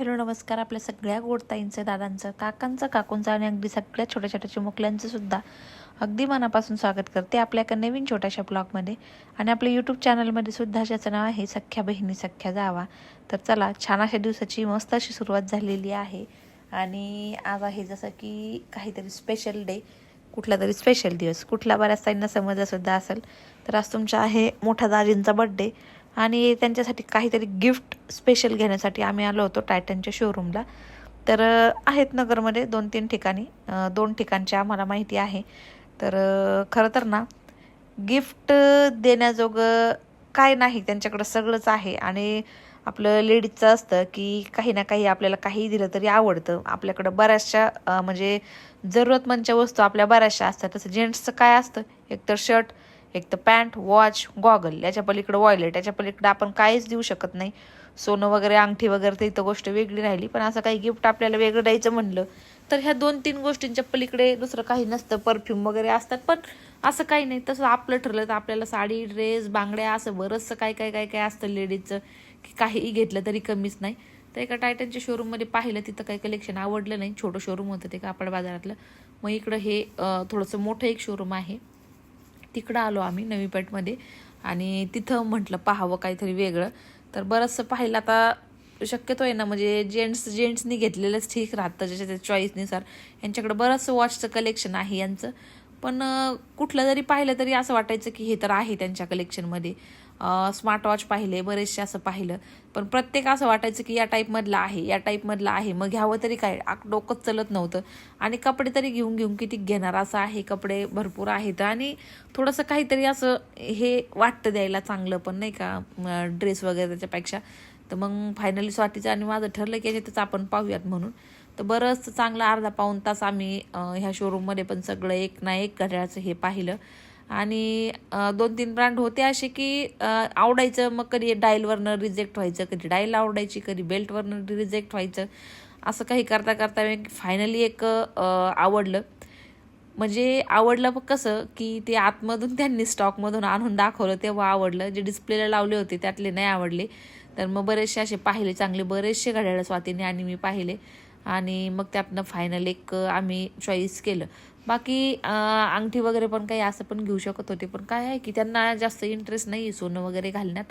Hello नमस्कार आपल्या सगळ्या गोडताईंचं दादांचं काकांचं काकूंचं आणि अगदी सगळ्या छोट्या छोट्या चिमुकल्यांचं सुद्धा अगदी मनापासून स्वागत करते आपल्या एका नवीन छोट्याशा ब्लॉगमध्ये. आणि आपल्या यूट्यूब चॅनलमध्ये सुद्धा ज्याचं नाव आहे सख्या बहिणी सख्या जावा. तर चला छान अशा दिवसाची मस्त अशी सुरुवात झालेली आहे. आणि आज आहे जसं की काहीतरी स्पेशल डे कुठला तरी स्पेशल दिवस. कुठला बऱ्याच ताईंना समजसुद्धा असेल. तर आज तुमचा आहे मोठ्या दाजींचा बड्डे आणि त्यांच्यासाठी काहीतरी गिफ्ट स्पेशल घेण्यासाठी आम्ही आलो होतो टायटनच्या शोरूमला तर आहेत नगरमध्ये दोन तीन ठिकाणी. दोन ठिकाणचे आम्हाला माहिती आहे. तर खरं तर ना गिफ्ट देण्याजोगं काय नाही त्यांच्याकडं सगळंच आहे. आणि आपलं लेडीजचं असतं की काही ना काही आपल्याला काही दिलं तरी आवडतं. आपल्याकडं बऱ्याचशा म्हणजे जरूरतमंदच्या वस्तू आपल्या बऱ्याचशा असतात. तसं जेंट्सचं काय असतं? एक तर शर्ट एक तर पॅन्ट वॉच गॉगल याच्या पलीकडं वॉयलेट याच्या पलीकडं आपण काहीच देऊ शकत नाही. सोनं वगैरे अंगठी वगैरे तर इथं गोष्ट वेगळी राहिली पण असं काही गिफ्ट आपल्याला वेगळं द्यायचं म्हणलं तर ह्या दोन तीन गोष्टींच्या पलीकडे दुसरं काही नसतं. परफ्यूम वगैरे असतात पण असं काही नाही. तसं आपलं ठरलं तर आपल्याला साडी ड्रेस बांगड्या असं बरंचसं काय काय काय काय असतं लेडीजचं की काहीही घेतलं तरी कमीच नाही. तर एका टायटनच्या शोरूममध्ये पाहिलं तिथं काही कलेक्शन आवडलं नाही. छोटं शोरूम होतं ते कापड बाजारातलं. मग इकडं हे थोडंसं मोठं एक शोरूम आहे. तिकडं आलो आम्ही नवी पेठमध्ये आणि तिथं म्हटलं पाहावं काहीतरी वेगळं. तर बरंचसं पाहिलं आता शक्यतो आहे ना म्हणजे जेंट्स जेंट्सनी घेतलेलंच ठीक राहतं ज्याच्या त्या चॉईसनुसार यांच्याकडं बरंचसं वॉचचं कलेक्शन आहे यांचं. पण कुठलं जरी पाहिलं तरी असं वाटायचं की हे तर आहे त्यांच्या कलेक्शनमध्ये स्मार्ट वॉच पाहिले बरेचसे असं पाहिलं. पण प्रत्येक असं वाटायचं की या टाईपमधलं आहे या टाईपमधलं आहे. मग घ्यावं तरी काय? डोकंच चलत नव्हतं. आणि कपडे तरी घेऊन घेऊन किती घेणार? असं आहे कपडे भरपूर आहेत. आणि थोडंसं काहीतरी असं हे वाटतं द्यायला चांगलं पण नाही का? ड्रेस वगैरे त्याच्यापेक्षा. तर मग फायनली स्वाटीचं आणि माझं ठरलं की याच्यातच आपण पाहूयात म्हणून. तर बरंच चांगला अर्धा पाऊण तास आम्ही ह्या शोरूममध्ये पण सगळं एक ना एक घड्याळाचं हे पाहिलं. आणि दोन तीन ब्रँड होते असे की आवडायचं मग कधी डायलवरनं रिजेक्ट व्हायचं कधी डायल आवडायची कधी बेल्टवरनं रिजेक्ट व्हायचं असं काही करता करता फायनली एक आवडलं. म्हणजे आवडलं पण कसं की ते आतमधून त्यांनी स्टॉकमधून आणून दाखवलं तेव्हा आवडलं. जे डिस्प्लेला लावले होते त्यातले नाही आवडले. तर मग बरेचसे असे पाहिले चांगले बरेचसे घड्याळ स्वातीने आणि मी पाहिले. आणि मग त्यातनं फायनल एक आम्ही चॉईस केलं. बाकी अंगठी वगैरे पण काही असं पण घेऊ शकत होते. पण काय आहे की त्यांना जास्त इंटरेस्ट नाही आहे सोनं वगैरे घालण्यात.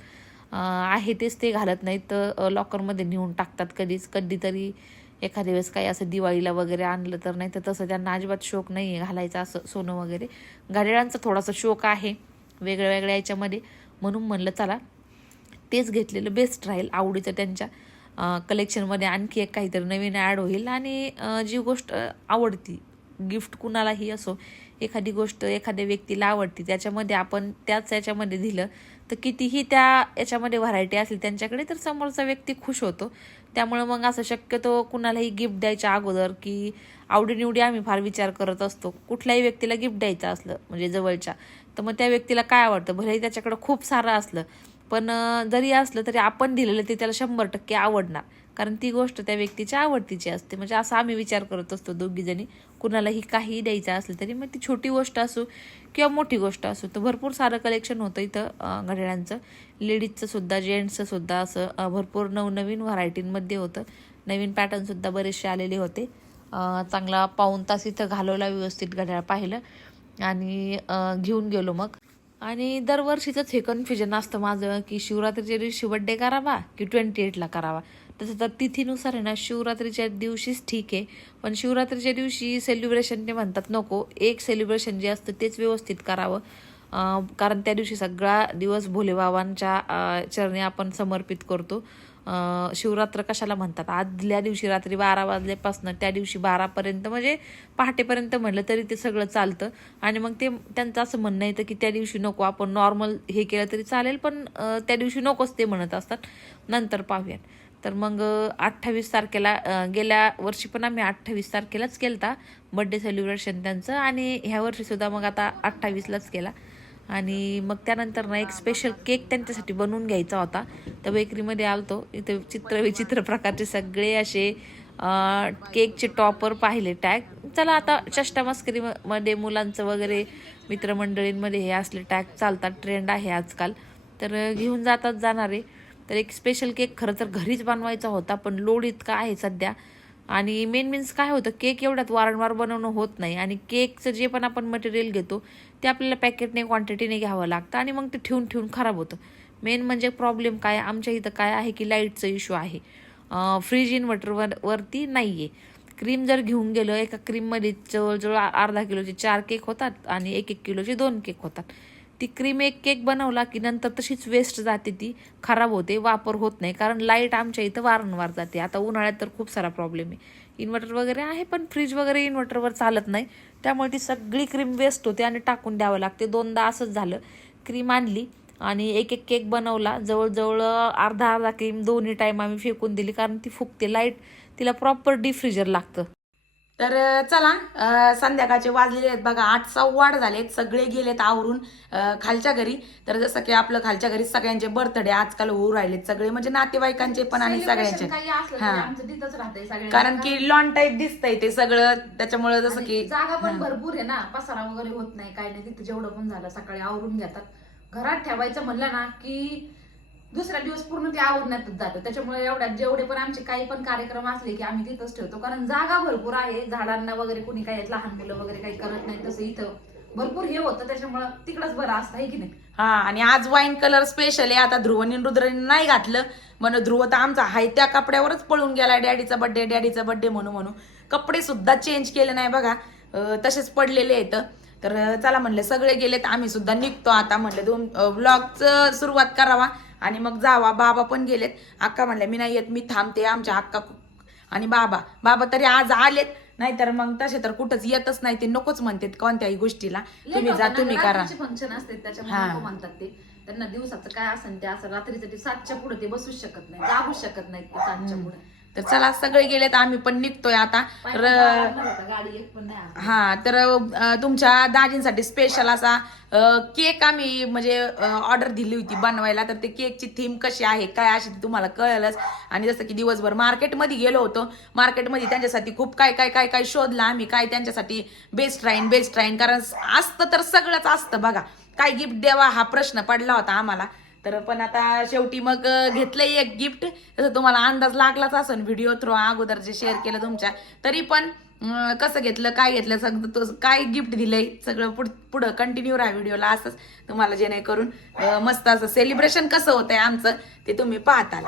आहे तेच ते घालत नाहीत तर लॉकरमध्ये नेऊन टाकतात कधीच. कधीतरी एखाद्या वेळेस काही असं दिवाळीला वगैरे आणलं तर नाही तर तसं त्यांना अजिबात शोक नाही आहे घालायचा असं सोनं वगैरे. घड्याळांचा थोडासा शोक आहे वेगळ्या वेगळ्या याच्यामध्ये. म्हणून म्हणलं चला तेच घेतलेलं बेस्ट राहील आवडीचं त्यांच्या कलेक्शनमध्ये आणखी एक काहीतरी नवीन ॲड होईल आणि जी गोष्ट आवडती गिफ्ट कुणालाही असो एखादी गोष्ट एखाद्या व्यक्तीला आवडती त्याच्यामध्ये आपण त्याच याच्यामध्ये दिलं तर कितीही त्या याच्यामध्ये व्हरायटी असली त्यांच्याकडे तर समोरचा व्यक्ती खुश होतो. त्यामुळे मग असं शक्यतो कुणालाही गिफ्ट द्यायच्या अगोदर की आवडीनिवडी आम्ही फार विचार करत असतो. कुठल्याही व्यक्तीला गिफ्ट द्यायचं असलं म्हणजे जवळच्या तर मग त्या व्यक्तीला काय आवडतं? भलेही त्याच्याकडं खूप सारं असलं पण जरी असलं तरी आपण दिलेलं ते त्याला शंभर टक्के आवडणार. कारण ती गोष्ट त्या व्यक्तीच्या आवडतीची असते. म्हणजे असा आम्ही विचार करत असतो दोघीजणी. कुणालाही काही द्यायचं असलं तरी मग ती छोटी गोष्ट असो किंवा मोठी गोष्ट असो. तर भरपूर सारं कलेक्शन होतं इथं घड्याळांचं. लेडीजचं सुद्धा जेंट्सचं सुद्धा असं भरपूर नवनवीन व्हरायटींमध्ये होतं. नवीन पॅटर्नसुद्धा बरेचसे आलेले होते. चांगला पाऊण तास इथं घालवला व्यवस्थित घड्याळ पाहिलं आणि घेऊन गेलो मग. आणि दरवर्षीचंच हे कन्फ्युजन असतं माझं की शिवरात्रीच्या दिवशी बड्डे करावा की ट्वेंटी एटला करावा? तसं तर तिथीनुसार आहे ना शिवरात्रीच्या दिवशीच ठीक आहे. पण शिवरात्रीच्या दिवशी सेलिब्रेशन ते म्हणतात नको एक सेलिब्रेशन जे असतं तेच व्यवस्थित करावं. कारण त्या दिवशी सगळा दिवस भोलेबाबांच्या चरणी आपण समर्पित करतो. शिवरात्र कशाला म्हणतात? आदल्या दिवशी रात्री बारा वाजल्यापासून त्या दिवशी बारापर्यंत म्हणजे पहाटेपर्यंत म्हणलं तरी ते सगळं चालतं. आणि मग ते त्यांचं असं म्हणणं येतं की त्या दिवशी नको आपण नॉर्मल हे केलं तरी चालेल पण त्या दिवशी नकोच ते म्हणत असतात. नंतर पाहूयात. तर मग अठ्ठावीस तारखेला गेल्या वर्षी पण आम्ही अठ्ठावीस तारखेलाच केलता बड्डे सेलिब्रेशन त्यांचं आणि ह्या वर्षीसुद्धा मग आता अठ्ठावीसलाच केला. आणि मग त्यानंतर ना एक स्पेशल केक त्यांच्यासाठी बनवून घ्यायचा होता. तर बेकरीमध्ये आलतो. इथे चित्र विचित्र प्रकारचे सगळे असे केकचे टॉपर पाहिले टॅग चला आता चष्टा मस्करीमध्ये मुलांचं वगैरे मित्रमंडळींमध्ये हे असले टॅग चालतात ट्रेंड आहे आजकाल. तर घेऊन जातात जाणारे. तर एक स्पेशल केक खरं तर घरीच बनवायचा होता पण लोड इतका आहे सध्या. आणि मेन मीन्स काय होतं केक एवढ्यात वारंवार बनवणं होत नाही. आणि केकचं जे पण आपण मटेरियल घेतो ते आपल्याला पॅकेटने क्वांटिटीने घ्यावं लागतं आणि मग ते ठेवून ठेवून खराब होतं. मेन म्हणजे प्रॉब्लेम काय आमच्या इथं काय आहे की लाईटचं इश्यू आहे. फ्रीज इन्व्हर्टरवर वरती नाही आहे क्रीम जर घेऊन गेलं एका क्रीममध्ये जवळजवळ अर्धा किलोचे चार केक होतात आणि एक एक किलोचे दोन केक होतात. ती क्रीम एक केक बनवला की नंतर तशीच वेस्ट जाते ती. खराब होते वापर होत नाही. कारण लाइट आमच्या इथं वारंवार जाते. आता उन्हाळ्यात तर खूप सारा प्रॉब्लेम आहे. इन्व्हर्टर वगैरे आहे पण फ्रीज वगैरे इन्व्हर्टरवर चालत नाही. त्यामुळे ती सगळी क्रीम वेस्ट होते आणि टाकून द्यावं लागते. दोनदा असंच झालं. क्रीम आणली आणि एक एक केक बनवला. जवळजवळ अर्धा अर्धा क्रीम दोन्ही टाईम आम्ही फेकून दिली. कारण ती फुगते. लाइट तिला प्रॉपर डिफ्रिजर लागतं. तर चला संध्याकाळचे वाजलेले आहेत बघा आठ सव्वाड झालेत सगळे गेलेत आवरून खालच्या घरी. तर जसं की आपलं खालच्या घरी सगळ्यांचे बर्थडे आजकाल होऊ राहिलेत सगळे म्हणजे नातेवाईकांचे पण आणि सगळ्यांचे. हा. कारण की लॉन टाईप दिसतंय ते सगळं त्याच्यामुळे जसं की जागा पण भरपूर आहे ना पसारा वगैरे होत नाही काय नाही तिथं जेवढं पण झालं सकाळी आवरून घेतात. घरात ठेवायचं म्हणलं ना की दुसरा दिवस पूर्ण ते आवरण्यातच जातं. त्याच्यामुळे एवढ्यात जेवढे पण आमचे काही पण कार्यक्रम असले की आम्ही तिथंच ठेवतो. कारण जागा भरपूर आहे. झाडांना वगैरे कोणी काही लहान मुलं वगैरे काही करत नाही तसं इथं. भरपूर हे होतं. त्याच्यामुळं तिकडच बरं असतं आहे की नाही? हा आणि आज वाईन कलर स्पेशल आहे. आता ध्रुवनी रुद्रनी नाही घातलं. म्हणून ध्रुव तर आमचा हाय त्या कपड्यावरच पळून गेला. डॅडीचा बड्डे डॅडीचा बड्डे म्हणू म्हणू कपडे सुद्धा चेंज केले नाही बघा. तसेच पडलेले आहेत. तर चला म्हणलं सगळे गेलेत. आम्ही सुद्धा निघतो आता म्हणलं. दोन व्लॉगचं सुरुवात करावा. आणि मग जावा बाबा पण गेलेत. अक्का म्हणल्या मी नाही येत मी थांबते आमच्या अक्का आणि बाबा बाबा तरी आज आलेत. नाहीतर मग तसे तर कुठंच येतच नाही ते नकोच म्हणतात कोणत्याही गोष्टीला. तुम्ही जा तुम्ही करा. फंक्शन असते. त्याच्यामुळे नको म्हणतात ते. त्यांना दिवसाचं काय असेल ते असं रात्रीचं ते सातच्या पुढे ते बसूच शकत नाही जागूच शकत नाही सातच्या पुढे. तर चला सगळे गेलेत आम्ही पण निघतोय आता. तर. हा तर तुमच्या दाजींसाठी स्पेशल असा केक आम्ही म्हणजे ऑर्डर दिली होती बनवायला. तर ते केकची थीम कशी आहे काय अशी ती तुम्हाला कळलंच. आणि जसं की दिवसभर मार्केटमध्ये गेलो होतो. मार्केटमध्ये त्यांच्यासाठी खूप काय काय काय काय शोधलं आम्ही. काय त्यांच्यासाठी बेस्ट राहीन बेस्ट राहीन कारण असतं तर सगळंच असतं बघा. काय गिफ्ट द्यावा हा प्रश्न पडला होता आम्हाला. तर पण आता शेवटी मग घेतलंय एक गिफ्ट तसं तुम्हाला अंदाज लागलाच असेल व्हिडिओ थ्रू अगोदर जे शेअर केलं तुमच्या. तरी पण कसं घेतलं काय घेतलं सगळं काय गिफ्ट दिलंय सगळं पुढ पुढं कंटिन्यू राहा व्हिडिओला असंच तुम्हाला जेणेकरून मस्त असं सेलिब्रेशन कसं होतंय आमचं ते तुम्ही पाहताल.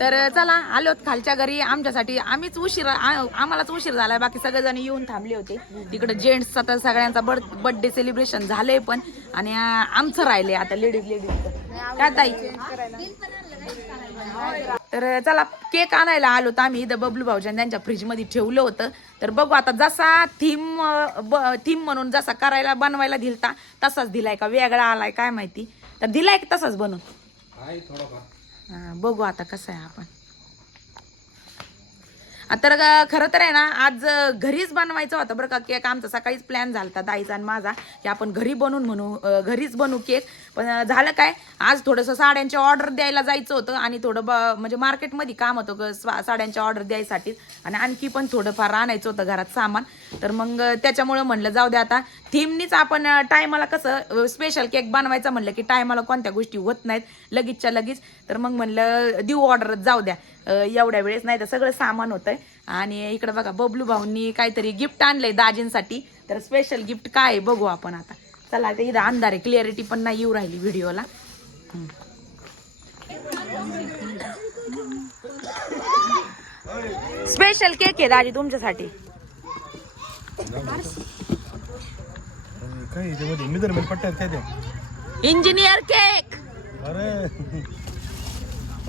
तर चला आलोत खालच्या घरी. आमच्यासाठी आम्हीच उशीर आम्हालाच उशीर झालाय. बाकी सगळेजण येऊन थांबले होते. तिकडे जेंट्स आता सगळ्यांचा बर्थ बर्थडे सेलिब्रेशन झालंय पण. आणि आमचं राहिले आता लेडीज लेडीज काय ताई? तर चला केक आणायला आलो तर आम्ही इथं बबलू भाऊच्या त्यांच्या फ्रीजमध्ये ठेवलं होतं. तर बघू आता जसा थीम थीम म्हणून जसा करायला बनवायला दिलता तसाच दिलाय का? वेगळा आलाय काय माहिती? तर दिलाय की तसाच बनवून? हा, बघू आता कसं आहे आपण. तर खरं तर आहे ना आज घरीच बनवायचं होतं बरं का केक आमचा सकाळीच प्लॅन झाला होता दाईचा आणि माझा की आपण घरी बनवून म्हणू घरीच बनवू केक. पण झालं काय आज थोडंसं साड्यांची ऑर्डर द्यायला जायचं होतं आणि थोडं ब म्हणजे मार्केटमध्ये काम होतं ग साड्यांच्या ऑर्डर द्यायसाठी. आणि आणखी पण थोडंफार आणायचं होतं घरात सामान. तर मग त्याच्यामुळं म्हणलं जाऊ द्या आता. थीमनीच आपण टायमाला कसं स्पेशल केक बनवायचं म्हणलं की टायमाला कोणत्या गोष्टी होत नाहीत लगेचच्या लगेच. तर मग म्हणलं देऊ ऑर्डर जाऊ द्या. एवढ्या वेळेस नाही तर सगळं सामान होतंय. आणि इकडे बघा बबलू भाऊंनी काहीतरी गिफ्ट आणलंय दाजींसाठी. तर स्पेशल गिफ्ट काय आहे बघू आपण आता. चला ते इथं अंधार आहे क्लिअरिटी पण नाही येऊ राहिली व्हिडिओला स्पेशल केक आहे दाजी तुमच्यासाठी. काय त्यामध्ये मेजरमेंट पट्ट्यात काय त्या इंजिनियर केक! अरे.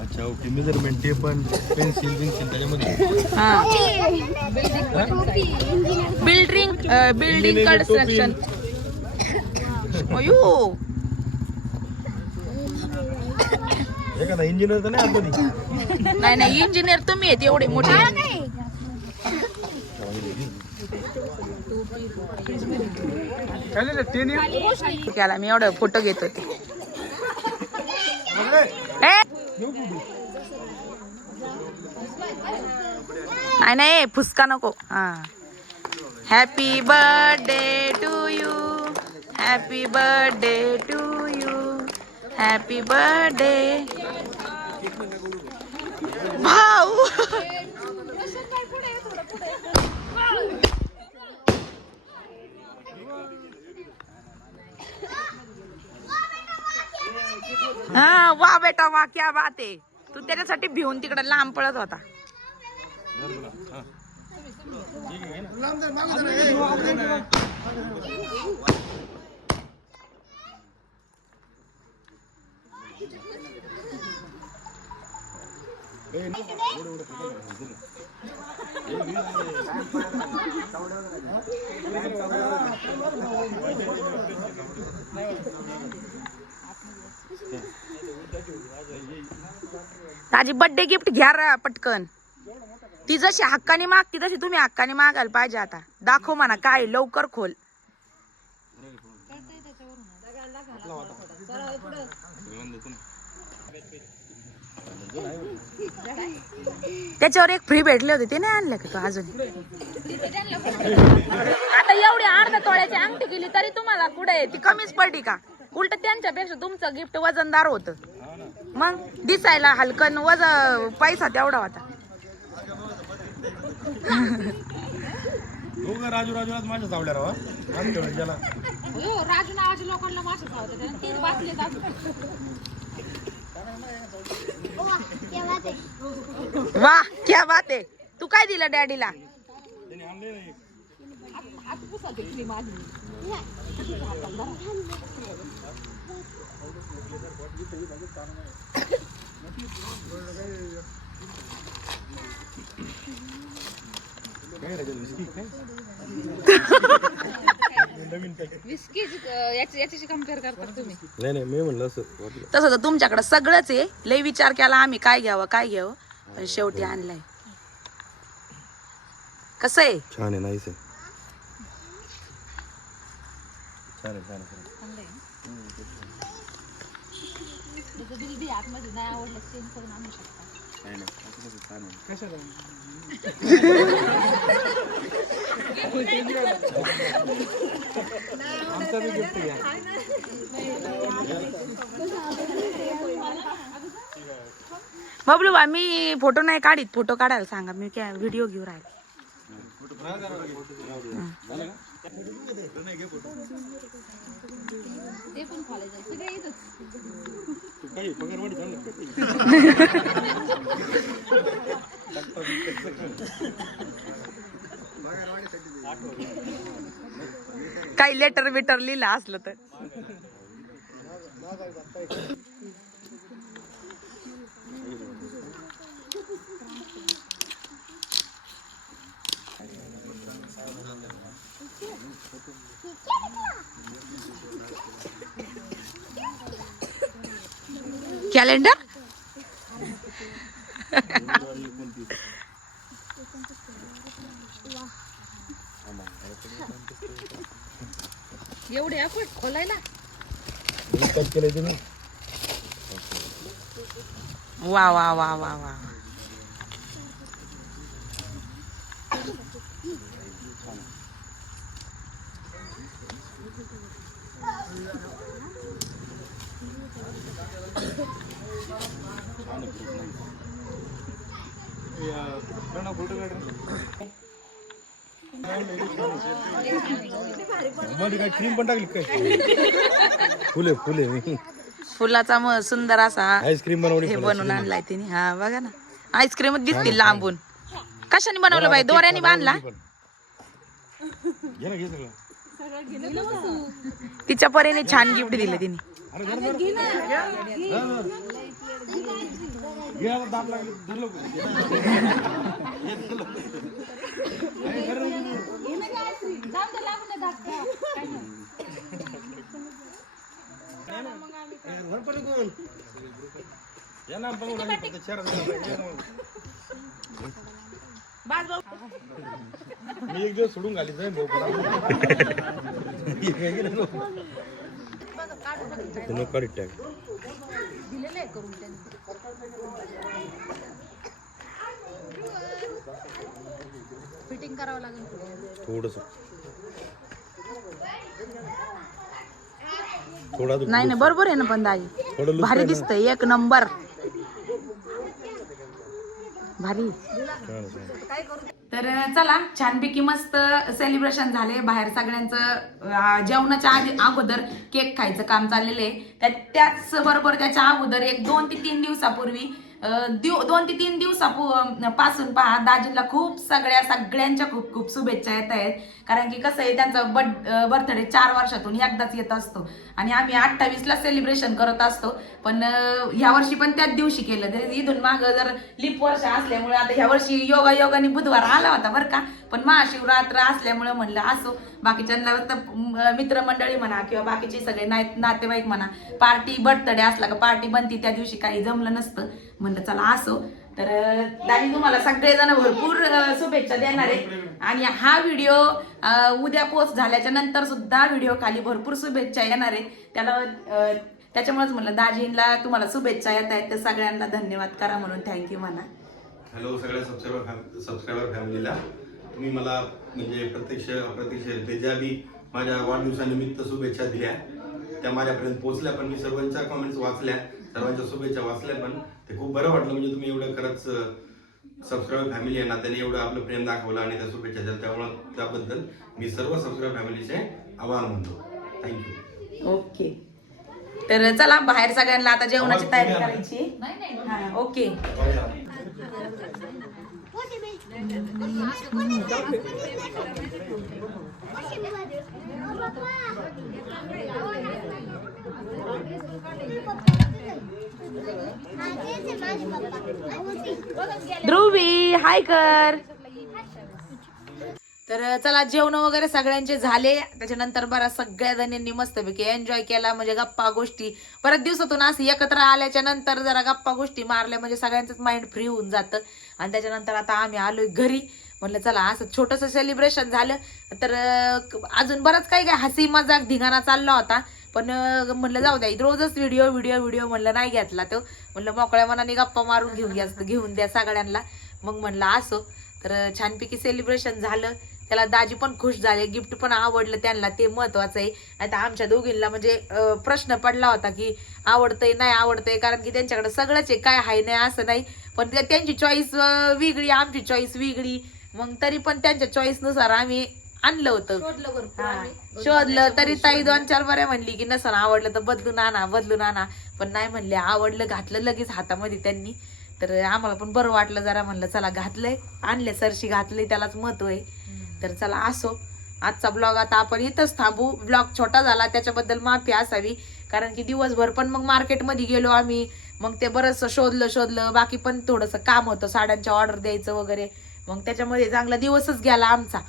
अच्छा ओके. मेजरमेंट टेप पण पेन्सिल पेन्सिल त्याच्यामध्ये. हा. बिल्डिंग बिल्डिंग कन्स्ट्रक्शन अयो. एखादा इंजिनियर तर नाही आतमध्ये नाही नाही इंजिनियर तुम्ही आहेत एवढे मोठे. मी एवढं फोटो घेत होते नाही नाही फुसका नको. हा. Happy birthday to you happy birthday to you happy birthday भाऊ हा वा बेटा वा क्या बात आहे. तू त्याच्यासाठी भिवून तिकडे लांब पळत होता. माझी बर्थडे गिफ्ट घ्या रा पटकन. ती जशी हक्काने मागती तशी तुम्ही हक्काने मागायला पाहिजे आता. दाखव म्हणा काय लवकर खोल. त्याच्यावर एक फ्री भेटले होते ते नाही आणलं का तू अजून? आता एवढी अर्धा तोळ्याची अंगठी केली तरी तुम्हाला कुठे ती कमीच पडली का? उलट त्यांच्यापेक्षा तुमचं गिफ्ट वजनदार होतं. मग दिसायला हलकन वज पैसा तेवढा होता. दोघं राजू राजूलाच माझ्या चावल्या राव गेला राजू नावाच्या लोकांना मासे तीन वा क्या बात आहे. तू काय दिलं डॅडीला? त्याने नाही नाही मी म्हणलं असं वाटलं. तसं तर तुमच्याकडे सगळंच आहे. लय विचार केला आम्ही काय घ्यावं काय घ्यावं पण शेवटी आणलंय. कसं आहे? छान आहे नाहीच आहे. छान आहे छान आहे छान आहे. त्याचं बिल बी आतमध्ये नाही आवडलं चेंज करून आणू शकता. नाही नाही. असं कसं छान आहे. बबलू बा मी फोटो नाही काढीत. फोटो काढायला सांगा. मी काय व्हिडिओ घेऊ राहिले. ते पण कॉलेज आहे. सगळे काही लेटर बिटर लिहिलं असलं तर. कॅलेंडर एवढे एफर्ट खोलायला कट केलंय तुम्ही वा वा वा वा वा मध्ये काय क्रीम पण टाकली काय फुले फुले फुलाचा मग सुंदर असा आईस्क्रीम बनवली हे बनवून आणलाय तिने. हा बघा ना. आईस्क्रीम दिसतील लांबून. कशाने बनवलं बाई? दोऱ्याने बांधला? तिच्या परीने छान गिफ्ट दिलं तिने. दाब लागली. मी एक दिवस सोडून घाली जाईन भाऊ पण काढीत टाक. दिलेलं आहे करून त्यांनी. फिटिंग करावं लागेल थोडस. थोडा नाही नाही बरोबर आहे ना पण दाई. भारी दिसतंय एक नंबर. भारी. तर चला छानपैकी मस्त सेलिब्रेशन झाले. बाहेर सगळ्यांचं जेवणाच्या आधी अगोदर केक खायचं काम चाललेलं आहे. त्याच बरोबर त्याच्या अगोदर एक दोन ते तीन दिवसापूर्वी दिव दोन ते तीन दिवसापासून पहा दाजींना खूप सगळ्या सगळ्यांच्या खूप खूप शुभेच्छा येत आहेत. कारण की कसं आहे त्यांचा बर्थ बर्थडे चार वर्षातून एकदाच येत असतो. आणि आम्ही अठ्ठावीसला सेलिब्रेशन करत असतो. पण ह्या वर्षी पण त्याच दिवशी केलं. तरी इथून मागं जर लिप वर्ष असल्यामुळे आता ह्या वर्षी योगा योगाने बुधवार आला होता बरं का. पण महाशिवरात्र असल्यामुळे म्हणलं असो बाकीच्यांना तर मित्रमंडळी म्हणा किंवा बाकीचे सगळे नात- नातेवाईक म्हणा पार्टी बर्थडे असला का पार्टी बनती त्या दिवशी काही जमलं नसतं. म्हणलं चला असो. तर दादी तुम्हाला सगळेजण भरपूर शुभेच्छा देणार आहे. आणि हा व्हिडिओ उद्या पोस्ट झाल्याच्यानंतर सुद्धा व्हिडिओ खाली भरपूर शुभेच्छा येणार आहे. त्याला त्याच्यामुळेच म्हणलं दाजींना तुम्हाला शुभेच्छा येत आहेत. तर सगळ्यांना धन्यवाद करा म्हणून. थँक्यू म्हणा. हॅलो सगळ्या सबस्क्रायबर सबस्क्रायबर फॅमिलीला तुम्ही मला म्हणजे प्रत्यक्ष अप्रत्यक्ष ज्या बी माझ्या वाढदिवसानिमित्त शुभेच्छा दिल्या. त्या माझ्यापर्यंत पोहोचल्या पण मी सर्वांच्या कमेंट्स वाचल्या. सर्वांच्या शुभेच्छा वाचल्या पण. ते खूप बरं वाटलं म्हणजे तुम्ही एवढं खरंच सबस्क्रायबर फॅमिली आहे ना त्याने एवढं आपलं प्रेम दाखवलं आणि त्या शुभेच्छा दिल्या. त्यामुळं त्याबद्दल मी सर्व सबस्क्राईब फॅमिलीचे आभार मानतो. थँक्यू ओके तर चला बाहेर सगळ्यांना आता जेवणाची तयारी करायची. नाही नाही. हा ओके ध्रुवी हाय कर. तर चला जेवण वगैरे सगळ्यांचे झाले. त्याच्यानंतर बरा सगळ्या जणांनी मस्तपैकी एन्जॉय केला म्हणजे गप्पा गोष्टी. परत दिवसातून असं एकत्र आल्याच्यानंतर जरा गप्पा गोष्टी मारल्या म्हणजे सगळ्यांचंच माइंड फ्री होऊन जातं. आणि त्याच्यानंतर आता आम्ही आलोय घरी. म्हणलं चला असं छोटंसं सेलिब्रेशन झालं. तर अजून बरंच काही काय हसी मजाक धिंगाणा चालला होता. पण म्हणलं जाऊ द्या रोजच व्हिडिओ व्हिडिओ व्हिडिओ म्हणलं नाही घेतला तो. म्हणलं मोकळ्या मनाने गप्पा मारून घेऊन घ्या घेऊन द्या सगळ्यांना. मग म्हणलं असो. तर छानपैकी सेलिब्रेशन झालं. त्याला दाजी पण खुश झाले गिफ्ट पण आवडलं त्यांना ते महत्वाचं आहे. आता आमच्या दोघींना म्हणजे प्रश्न पडला होता की आवडतंय नाही आवडतंय कारण की त्यांच्याकडे सगळंच आहे काय आहे नाही असं नाही. पण त्यांची चॉईस वेगळी आमची चॉईस वेगळी. मग तरी पण त्यांच्या चॉईसनुसार आम्ही आणलं होतं. शोधलं तरी ताई. दोन चार बऱ्या म्हणली की नसन आवडलं तर बदलून आणा बदलून आणा पण नाही म्हणले आवडलं घातलं लगेच हातामध्ये त्यांनी. तर आम्हाला पण बरं वाटलं जरा म्हणलं चला घातलंय आणले सरशी घातलंय त्यालाच महत्त्व आहे. तर चला असो. आजचा ब्लॉग आता आपण इथंच थांबू. ब्लॉग छोटा झाला त्याच्याबद्दल माफी असावी. कारण की दिवसभर पण मग मार्केटमध्ये गेलो आम्ही. मग ते बरंचसं शोधलं शोधलं. बाकी पण थोडंसं काम होतं. साड्यांच्या ऑर्डर द्यायचं वगैरे. मग त्याच्यामध्ये चांगला दिवसच गेला आमचा.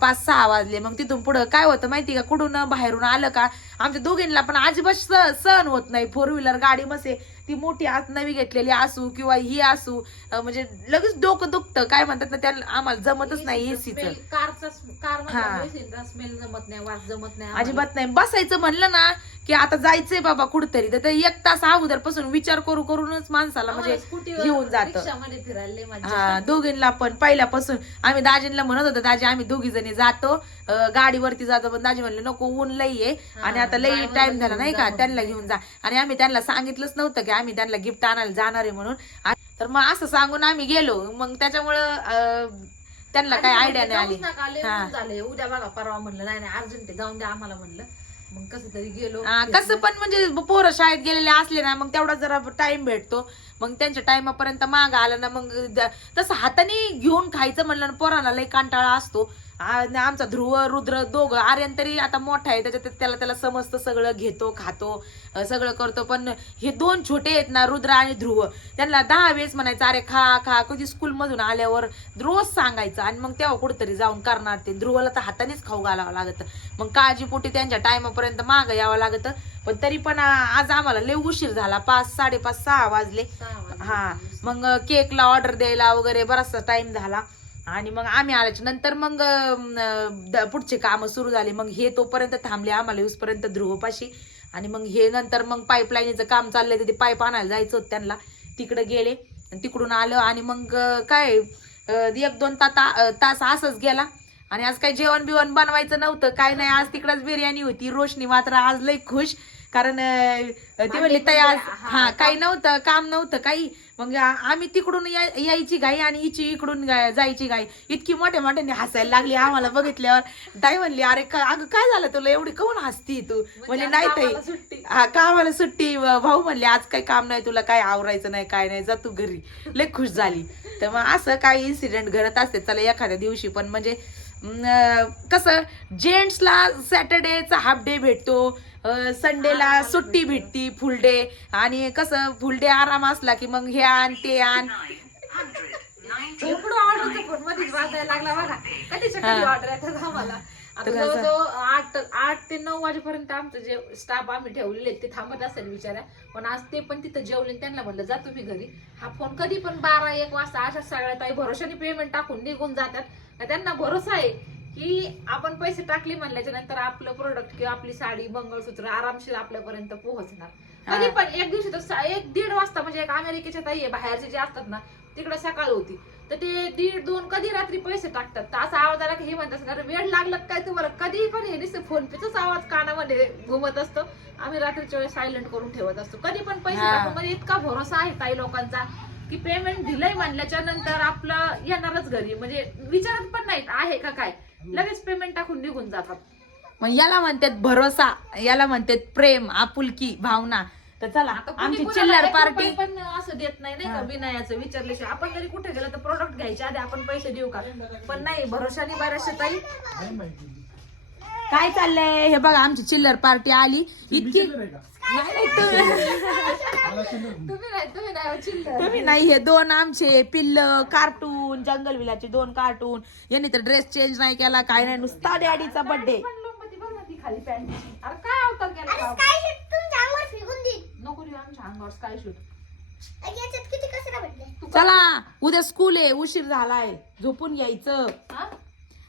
पाच सहा वाजले. मग तिथून पुढं काय होतं माहिती का? कुठून बाहेरून आलं का? आमच्या दोघींना पण अजिबात सहन होत नाही. फोर व्हीलर गाडी मसे ती मोठी आत नवी घेतलेली असू किंवा ही असू म्हणजे लगेच डोकं दुखतं. काय म्हणतात ना त्याला आम्हाला जमतच नाही एसीचं स्मेल कारचा कार. स्मेल जमत नाही वास जमत नाही. अजिबात नाही. बसायचं म्हणलं ना की आता जायचंय बाबा कुठतरी. तर एक तास अगोदरपासून विचार करू करूनच माणसाला म्हणजे घेऊन जातं. हा दोघींना पण. पहिल्यापासून आम्ही दाजींना म्हणत होतो दाजी आम्ही दोघी जणी जातो गाडीवरती जातो. पण दाजी म्हणले नको ऊन लई आहे. आणि आता लई driver टाइम झाला नाही का. त्यांना घेऊन जा. आणि आम्ही त्यांना सांगितलंच नव्हतं की आम्ही त्यांना गिफ्ट आणायला जाणार आहे म्हणून. तर मग असं सांगून आम्ही गेलो. मग त्याच्यामुळं त्यांना काय आधी आयडिया नाही आली. उद्या बघा परवा म्हणलं. नाही नाही अर्जंट आहे. जाऊन द्या आम्हाला म्हणलं. मग कसं तरी गेलो. हा, कसं पण म्हणजे पोरं शाळेत गेलेले असले ना मग तेवढा जरा टाइम भेटतो. मग त्यांच्या टाइमापर्यंत माग आला ना मग तसं हाताने घेऊन खायचं म्हणलं ना पोरांना लई कंटाळा असतो. आमचा ध्रुव रुद्र दोघं आर्यन तरी आता मोठा आहे त्याच्यात त्याला त्याला समजतं सगळं घेतो खातो सगळं करतो. पण हे दोन छोटे आहेत ना रुद्र आणि ध्रुव त्यांना दहा वेळेस म्हणायचं अरे खा खा. कधी स्कूलमधून आल्यावर रोज सांगायचं आणि मग तेव्हा कुठेतरी जाऊन करणार ते. ध्रुवला तर हातानेच खाऊ घालावं लागतं. मग काळजीपोटी त्यांच्या टायमापर्यंत माग यावं लागतं. पण तरी पण आज आम्हाला लय उशीर झाला. पाच साडेपाच सहा वाजले. हा. मग केकला ऑर्डर द्यायला वगैरे बराचसा टाइम झाला. आणि मग आम्ही आल्याच्यानंतर मग पुढचे कामं सुरू झाले. मग हे तोपर्यंत थांबले आम्हाला येऊसपर्यंत ध्रुवपाशी. आणि मग हे नंतर मग पाईपलाईनीचं काम चाललंय तिथे ते पाईप आणायला जायचं होतं त्यांना. तिकडे गेले आणि तिकडून आलं आणि मग काय एक दोन ताता तास असंच गेला. आणि आज काही जेवण बिवण बनवायचं नव्हतं. काय नाही आज तिकडंच बिर्याणी होती. रोशनी मात्र आज लई खुश. कारण ते म्हणले तयार. हा काही नव्हतं काम नव्हतं काही. मग आम्ही तिकडून यायची घाई आणि हिची इकडून जायची घाई. इतकी मोठ्या मोठ्याने हसायला लागली आम्हाला बघितल्यावर. ताई म्हणली अरे का अगं काय झालं तुला? एवढी कमून हसती तू? म्हणजे नाही ताई. हा कामाला सुट्टी. भाऊ म्हणले आज काही काम नाही तुला काय आवरायचं नाही काय नाही जा तू घरी. लय खुश झाली. तर मग असं काही इन्सिडेंट घडत असते. चला एखाद्या दिवशी पण. म्हणजे कसं जेंट्सला सॅटर्डेचा हाफ डे भेटतो संडेला सुट्टी भेटती फुल डे आणि कसं फुल डे आराम असला की मग हे आण ते आण. एवढं ऑर्डरचा फोन मध्येच वाजायला लागला बघा. कधीच्या कधी. ऑर्डर येतात आम्हाला. आता जवळजवळ आठ आठ ते नऊ वाजेपर्यंत आमचं जे स्टाफ आम्ही ठेवलेले ते थांबत असेल विचारा पण आज ते पण तिथं जेवले त्यांना म्हणलं जा तुम्ही घरी. हा फोन कधी पण बारा एक वाजता अशा सगळ्या ताई भरोशाने पेमेंट टाकून निघून जातात. त्यांना भरोसा आहे की आपण पैसे टाकले म्हणल्याच्या नंतर आपलं प्रोडक्ट किंवा आपली साडी मंगळसूत्र आरामशीर आपल्यापर्यंत पोहोचणार. कधी पण एक दिवशी तर एक दीड वाजता म्हणजे एक अमेरिकेच्या ताई आहे बाहेरचे जे असतात ना तिकडे सकाळ होती. तर ते दीड दोन कधी रात्री पैसे टाकतात? तर असा आवाज आला की हे म्हणतात कारण वेळ लागला काय तुम्हाला? कधी पण हे नुसतं फोन पेचाच आवाज कानामध्ये घुमत असतो. आम्ही रात्रीच्या वेळेस सायलेंट करून ठेवत असतो. कधी पण पैसे. टाकून म्हणजे इतका भरोसा आहे काही लोकांचा. की पेमेंट दिलंय म्हणल्याच्या नंतर आपलं येणारच घरी. म्हणजे विचारत पण नाहीत आहे का काय? लगेच पेमेंट टाकून निघून जातात. मग याला म्हणतात भरोसा याला म्हणतात प्रेम आपुलकी भावना. तर चला आता कोणी आमची कोणाला चिल्लर एक पार्टी रुपया पण असं देत नाही नाही का विनयाचं विचारल्याशिवाय. आपण जरी कुठे गेलो तर प्रोडक्ट घ्यायच्या आधी आपण पैसे देऊ का? पण नाही भरोशाने बऱ्याचशा ताई काय चाललंय? हे बघा आमची चिल्लर पार्टी आली. इतकी नाही, नाही, तुम्ही- तुम्ही नाही तुम्ही नाही चिल्लर. तुम्ही नाही हे दोन आमचे पिल्ल कार्टून जंगल विलाचे दोन कार्टून यांनी तर ड्रेस चेंज नाही केला काय नाही नुसता डॅडीचा बर्थडे ती खाली पॅन्ट अरे काय अवतार केला का? काय शूट तुमच्या अंगावर फेकून देईल नको देऊ आमच्या अंगावर स्काय शूट याच्यात किती कचरा भेटले चला उद्या स्कूल आहे उशीर झालाय. झोपून घ्यायचं हा?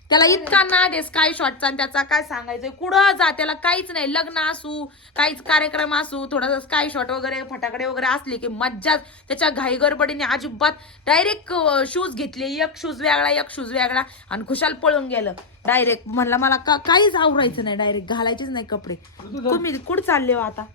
त्याला इतका नाद आहे स्काय शॉटचा आणि त्याचा काय सांगायचं कुठं जा त्याला काहीच नाही. लग्न असू काहीच कार्यक्रम असू थोडासा स्काय शॉट वगैरे फटाकडे वगैरे असले की मज्जाच. त्याच्या घाई गडबडीने अजिबात डायरेक्ट शूज घेतले. एक शूज वेगळा एक शूज वेगळा. आणि खुशाल पळून गेलं. डायरेक्ट म्हणलं मला काहीच आवरायचं नाही डायरेक्ट घालायचेच नाही कपडे. तुम्ही कुठं चालले हो आता?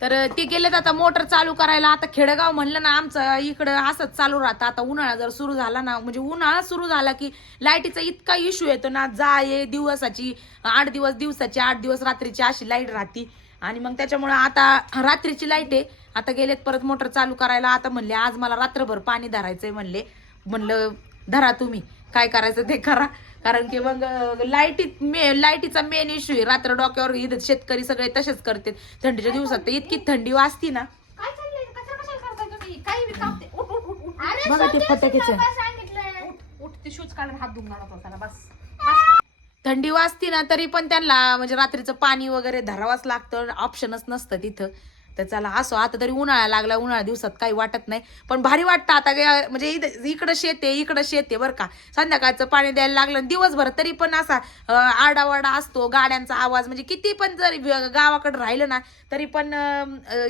तर ते गेलेत आता मोटर चालू करायला. आता खेडेगाव म्हणलं ना आमचं इकडं असंच चालू राहतं. आता उन्हाळा जर सुरू झाला ना म्हणजे उन्हाळा सुरू झाला की लाईटीचा इतका इश्यू येतो ना जा ये दिवसाची आठ दिवस दिवसाची आठ दिवस रात्रीची अशी लाइट राहते. आणि मग त्याच्यामुळे आता रात्रीची लाइट आहे. आता गेलेत परत मोटर चालू करायला. आता म्हणले आज मला रात्रभर पाणी धरायचंय म्हणले. म्हणलं धरा तुम्ही. काय करायचं ते करा. कारण की मग लाईटीत मे लाईटीचा मेन इश्यू आहे. रात्र डोक्यावर इथं शेतकरी सगळे तसेच करते थंडीच्या दिवसात तर इतकी थंडी वाजती ना. काय चाललंय? कचरा कशाला करताय तुम्ही? काही बी काम ते उठ उठ उठ उठ. अरे बघा ते स्वतःच फटाक्याचं. बाबा सांगितलं उठ उठ ते शूज काढून हात धुवून घालत होता बस. बस. थंडी वाजती ना तरी पण त्यांना म्हणजे रात्रीचं पाणी वगैरे धरावंच लागतं. ऑप्शनच नसतं तिथं. तर चला असो आता तरी उन्हाळा लागला उन्हाळ्या दिवसात काही वाटत नाही. पण भारी वाटतं आता गे- म्हणजे इकडं शेत आहे इकडं शेत आहे बरं का. संध्याकाळचं पाणी द्यायला लागलं आणि दिवसभर तरी पण असा आडावाडा असतो गाड्यांचा आवाज म्हणजे किती पण जरी गावाकडे राहिलं ना तरी पण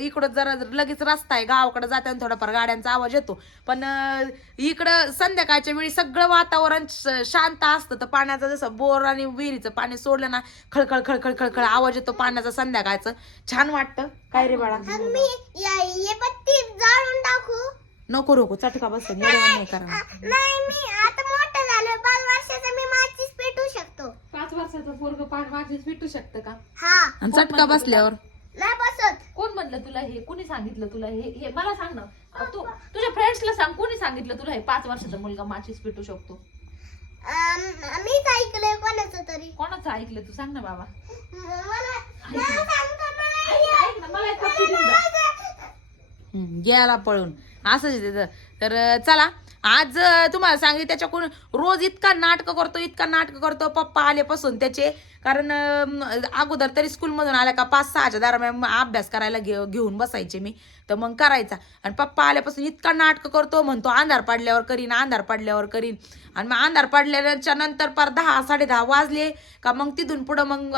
इकडं जरा लगेच रस्ता आहे गावाकडे जाताना थोडाफार गाड्यांचा आवाज येतो. पण इकडं संध्याकाळच्या वेळी सगळं वातावरण शांत असतं तर पाण्याचं जसं बोर आणि विहिरीचं पाणी सोडलं ना खळखळ खळखळ खळखळ आवाज येतो पाण्याचा संध्याकाळचं. छान वाटतं. काय रे बाळा? मग मी या- हे पत्ती जाळून टाकू. नको रोको चटका बसून नाही करा नाही मी आता मोठं झालोय. पाच वर्षाचा मी माचीस पेटू शकतो. पाच वर्षाचं पोरग पाच वर्षात भेटू शकतं का? हा. आणि चटका बसल्यावर. नाही बसत. कोण म्हणलं तुला हे? कोणी सांगितलं तुला हे? हे मला सांग ना. अ, तू तुझ्या फ्रेंड्सला सांग कोणी सांगितलं तुला हे पाच वर्षाचा मुलगा माचीस पेटू शकतो? अम, मीच ऐकलंय कोणाचं तरी. कोणाचं ऐकलं तू? सांग ना बाबा. मला गेला पळून. असंच आहे त्याचं तर चला. आज तुम्हाला सांगितलं त्याच्याकडून रोज इतका नाटक करतो इतका नाटक करतो. पप्पा आल्यापासून त्याचे. कारण अगोदर तरी स्कूलमधून आल्या का पाच सहाच्या दरम्यान अभ्यास करायला घे घेऊन बसायचे मी. तर मग करायचा. आणि पप्पा आल्यापासून इतका नाटक करतो म्हणतो अंधार पाडल्यावर करीन अंधार पाडल्यावर करीन. आणि मग अंधार पाडल्याच्या नंतर पार दहा साडे दहा वाजले का मग तिथून पुढं मग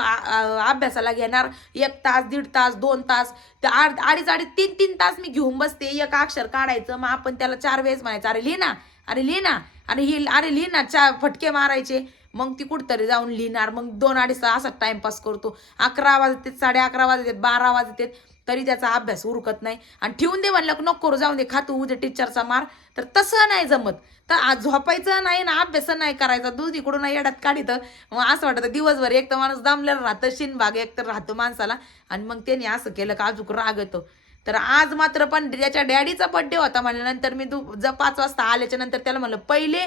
अभ्यासाला घेणार. एक तास दीड तास दोन तास. तर आड- अडीच अडीच तीन तीन तास मी घेऊन बसते. एक अक्षर काढायचं. मग आपण त्याला चार वेळेस म्हणायचं अरे लिही ना. अरे लिहि ना. अरे ही अरे लिहि ना. चा फटके मारायचे. मग ती कुठतरी जाऊन लिहिणार मग दोन अडीच तास असा टाइमपास करतो. अकरा वाजतात साडे अकरा वाजतात बारा वाजतात तरी त्याचा अभ्यास उरकत नाही. आणि ठेवून दे म्हणलं की नको करू जाऊन दे खातू उद्या टीचरचा मार. तर तसं नाही जमत. तर आज झोपायचं नाही ना अभ्यास नाही करायचा. दूध इकडून येड्यात काढित. मग असं वाटतं दिवसभर एक तर माणूस दमलेला राहतं शिनबाग एक तर राहतो माणसाला. आणि मग त्यांनी असं केलं का अजूक राग येतो. तर आज मात्र पण त्याच्या डॅडीचा बड्डे होता म्हणल्यानंतर मी दु ज पाच वाजता आल्याच्यानंतर त्याला म्हणलं पहिले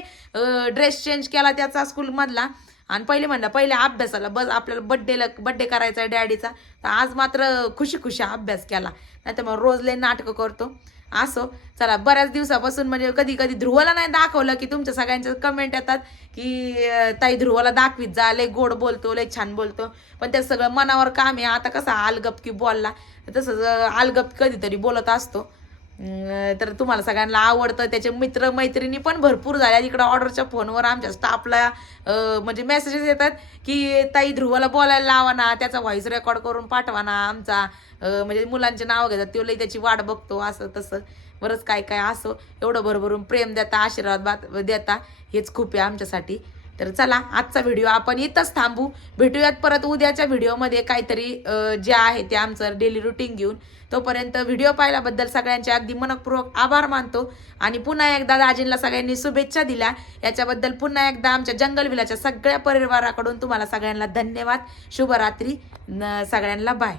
ड्रेस चेंज केला त्याचा स्कूलमधला आणि पहिले म्हणलं पहिले अभ्यासाला बस आपल्याला बड्डेला बड्डे करायचा आहे डॅडीचा. तर आज मात्र खुशी खुशी अभ्यास केला. नाही तर मग रोज लय नाटकं करतो. असो. चला बऱ्याच दिवसापासून म्हणजे कधी कधी ध्रुवला नाही दाखवलं की तुमच्या सगळ्यांच्या कमेंट येतात की ताई ध्रुवला दाखवीत जा लय गोड बोलतो लय छान बोलतो. पण ते सगळं मनावर काम आहे. आता कसा आलगपकी बोलला. तसंच आलगप कधीतरी बोलत असतो. तर तुम्हाला सगळ्यांना आवडतं. त्याचे मित्र मैत्रिणी पण भरपूर झाल्या. इकडं ऑर्डरच्या फोनवर आमच्या स्टाफला म्हणजे मेसेजेस येतात की ताई ध्रुवाला बोलायला लावा ना. त्याचा व्हॉइस रेकॉर्ड करून पाठवा ना आमचा. म्हणजे मुलांचे नाव घेतात तो लई त्याची वाट बघतो असं तसं. बरंच काय काय असो एवढं भरभरून प्रेम देता आशीर्वाद बात देता हेच खूप आहे आमच्यासाठी. तर चला आजचा व्हिडिओ आपण इथंच थांबू. भेटूयात परत उद्याच्या व्हिडिओमध्ये काहीतरी जे आहे ते आमचं डेली रुटीन घेऊन. तोपर्यंत व्हिडिओ पाहिल्याबद्दल सगळ्यांचे अगदी मनपूर्वक आभार मानतो. आणि पुन्हा एकदा दाजींना सगळ्यांनी शुभेच्छा दिल्या. याच्याबद्दल पुन्हा एकदा आमच्या जंगल विलाच्या सगळ्या परिवाराकडून तुम्हाला सगळ्यांना धन्यवाद. शुभरात्री. सगळ्यांना बाय